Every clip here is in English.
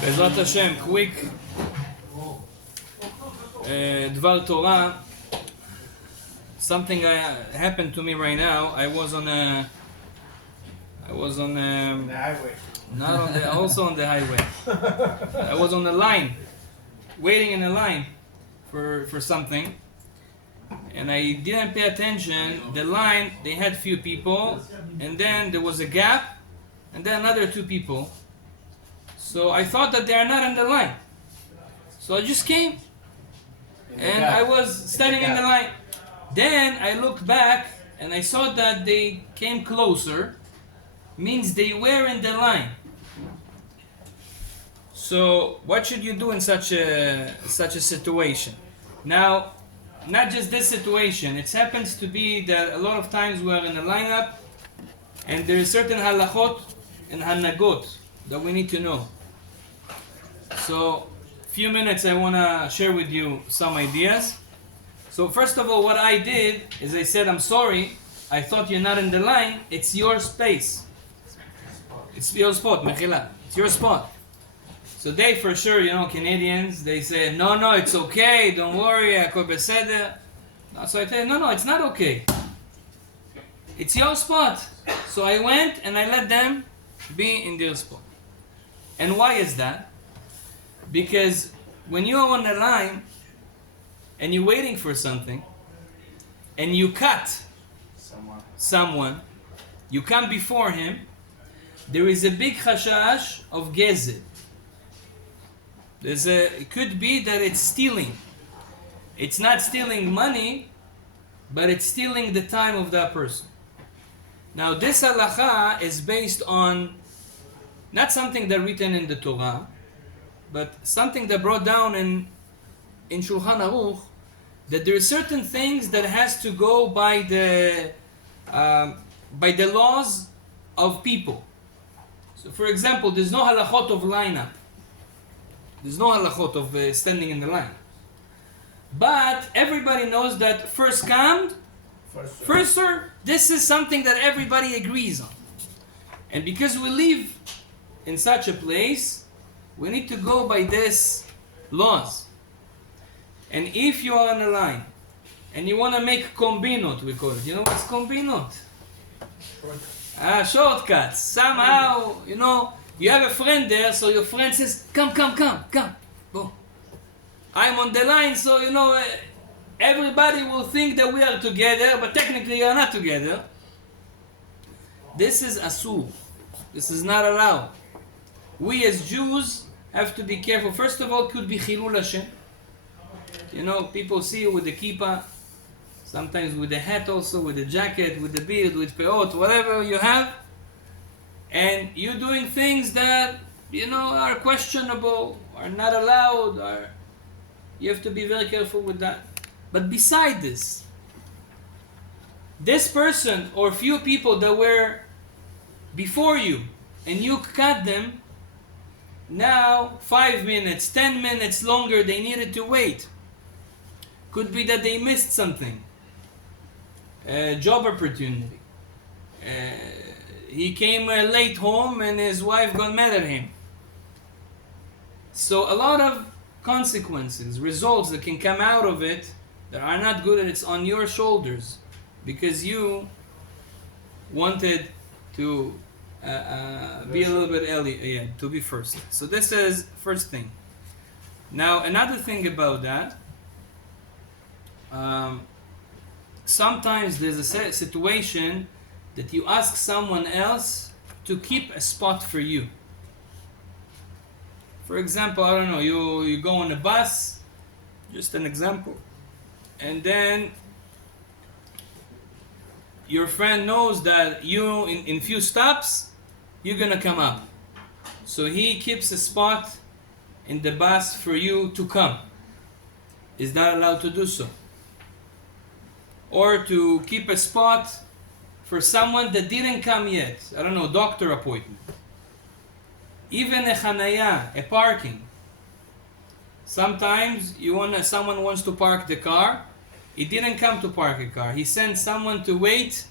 בעזרת השם, quick דבר תורה. Something happened to me right now. I was on the highway. Not on the, also on the highway. I was on the line, waiting in a line for something, and I didn't pay attention. The line, they had few people, and then there was a gap, and then another two people. So I thought that they are not in the line. So I just came, and I was standing in the line. Then I looked back, and I saw that they came closer, means they were in the line. So what should you do in such a situation? Now, not just this situation, it happens to be that a lot of times we are in a lineup, and there is certain halachot and hanagot that we need to know. So, few minutes I want to share with you some ideas. So first of all, what I did is I said, I'm sorry, I thought you're not in the line, it's your space. It's your spot, mechila, it's your spot. So they, for sure, Canadians, they say, no, it's okay, don't worry, הכול בסדר. So I tell no, it's not okay. It's your spot. So I went and I let them be in their spot. And why is that? Because when you are on the line and you're waiting for something and you cut someone, you come before him, there is a big chashash of gezed. It could be that it's stealing. It's not stealing money, but it's stealing the time of that person. Now this halacha is based on not something that written in the Torah, but something that brought down in Shulchan Aruch, that there are certain things that has to go by the laws of people. So for example, there's no halachot of lineup. There's no halachot of standing in the line. But everybody knows that first come, first serve. This is something that everybody agrees on. And because we live in such a place, we need to go by these laws. And if you are on a line and you want to make kombinot, we call it. You know what's kombinot? Shortcuts. Somehow, you have a friend there, so your friend says, come. Go. I'm on the line, so everybody will think that we are together, but technically you are not together. This is asur. This is not allowed. We as Jews have to be careful. First of all, it could be chilul Hashem. People see you with the kippah, sometimes with the hat also, with the jacket, with the beard, with peot, whatever you have. And you're doing things that, are questionable, are not allowed, you have to be very careful with that. But beside this person or few people that were before you, and you cut them, now 5 minutes, 10 minutes longer they needed to wait. Could be that they missed something, a job opportunity. He came late home and his wife got mad at him. So a lot of consequences, results that can come out of it that are not good, and it's on your shoulders because you wanted to be a little bit early, to be first. So this is first thing. Now another thing about that, sometimes there's a situation that you ask someone else to keep a spot for you. For example, I don't know, you go on a bus, just an example, and then your friend knows that you, in few stops, you're gonna come up. So he keeps a spot in the bus for you to come. Is that allowed to do so? Or to keep a spot for someone that didn't come yet. I don't know, doctor appointment. Even a chanaya, a parking. Sometimes someone wants to park the car. He didn't come to park a car. He sent someone to wait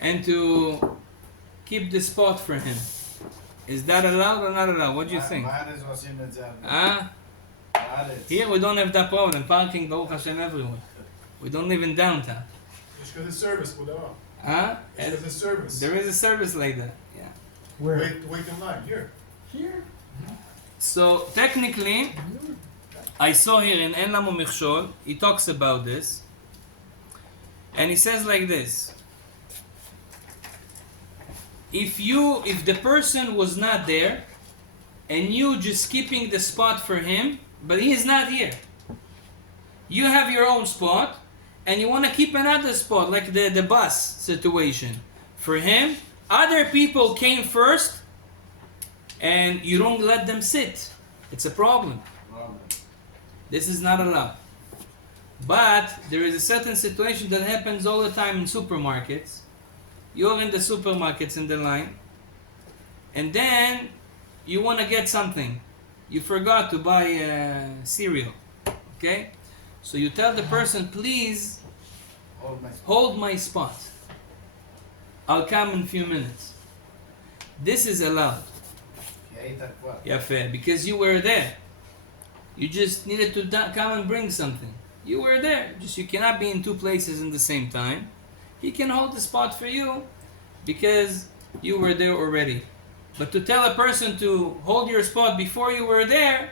and to keep the spot for him. Is that allowed or not allowed? What do you think? Here we don't have that problem. Parking, Baruch Hashem, everywhere. We don't live in downtown. There's a service, There's a service. There is a service like that. Yeah. Where? Wait in line. Here. So technically, I saw here in En Lamu Michshol, he talks about this, and he says like this: if the person was not there, and you just keeping the spot for him, but he is not here, you have your own spot, and you want to keep another spot, like the bus situation, for him. Other people came first, and you don't let them sit. It's a problem. This is not allowed. But there is a certain situation that happens all the time in supermarkets. You're in the supermarkets in the line, and then you want to get something. You forgot to buy cereal. Okay? So you tell the person, please hold my spot. I'll come in a few minutes. This is allowed. Yeah, fair. Because you were there. You just needed to come and bring something. You were there. Just you cannot be in two places in the same time. He can hold the spot for you because you were there already. But to tell a person to hold your spot before you were there,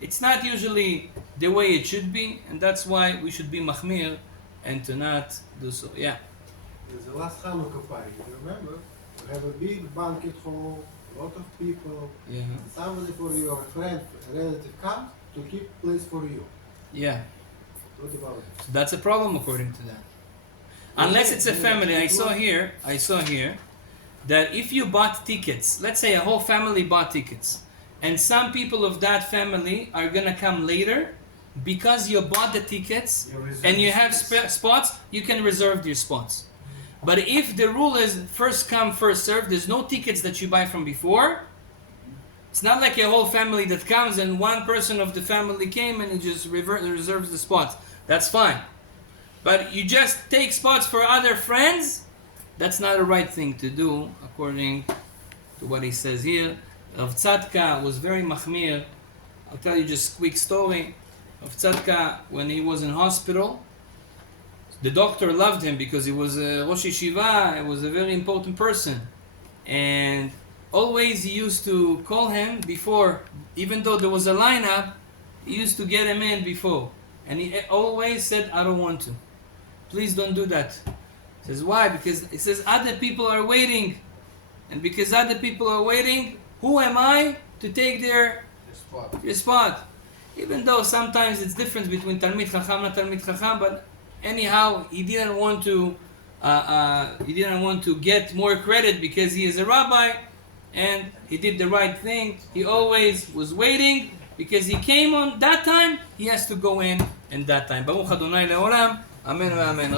it's not usually the way it should be, and that's why we should be mahmir and to not do so. Yeah. The last Hanukkah party, you remember? We have a big banquet hall, a lot of people. Yeah. Somebody for your friend, relative comes to keep place for you. Yeah. What about it? So that's a problem according to that. Unless it's a family. I saw here that if you bought tickets, let's say a whole family bought tickets, and some people of that family are gonna come later, because you bought the tickets and you have spots, you can reserve your spots. But if the rule is first come, first served, there's no tickets that you buy from before. It's not like a whole family that comes and one person of the family came and he just reserves the spots. That's fine. But you just take spots for other friends, that's not the right thing to do, according to what he says here. Rav Tzadka was very mahmir. I'll tell you just a quick story. Rav Tzadka, when he was in hospital, the doctor loved him because he was a Rosh Yeshiva, he was a very important person. And always he used to call him before, even though there was a lineup, he used to get him in before. And he always said, I don't want to. Please don't do that. He says, why? Because he says, other people are waiting. And because other people are waiting, who am I to take their spot? Even though sometimes it's different between Talmid Chacham and Talmid Chacham, but anyhow, he didn't want to get more credit because he is a rabbi, and he did the right thing. He always was waiting because he came on that time. He has to go in that time. Baruch Adonai leolam. Amen. Amen.